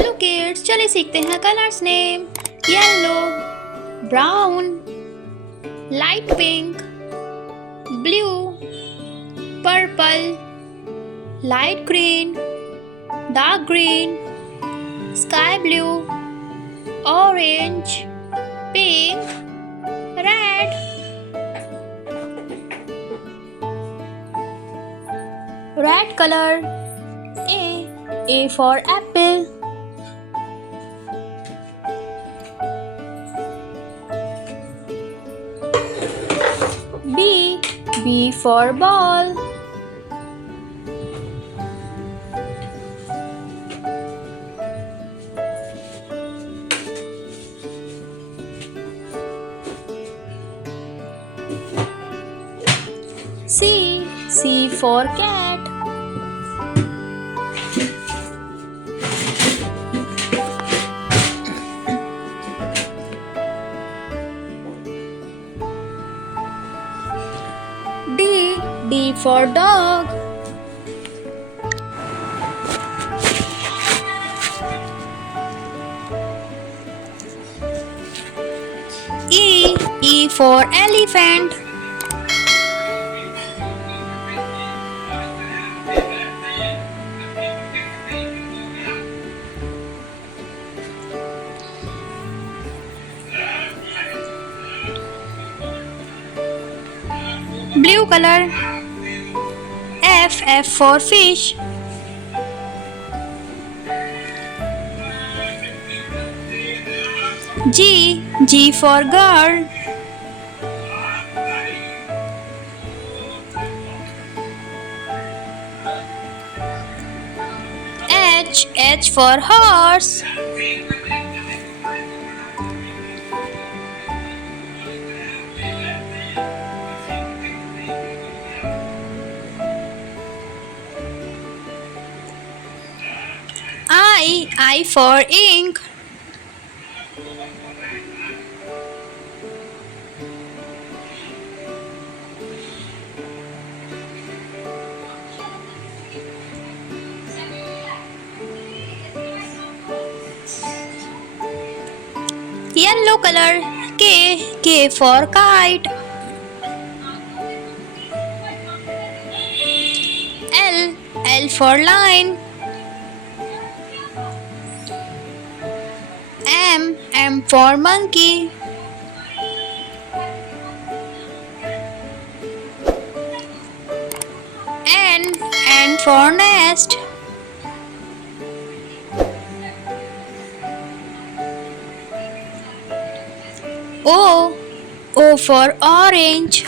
Hello kids, चलिए सीखते हैं colours name. Yellow, brown, light pink, blue, purple, light green, dark green, sky blue, orange, pink, red. Red color. A for apple. B for ball. C for cat. D for dog. E for elephant. Blue color. F for fish. G for girl. H for horse. I for ink. Yellow color. K for kite. L for line. M for monkey. N for nest. O for orange.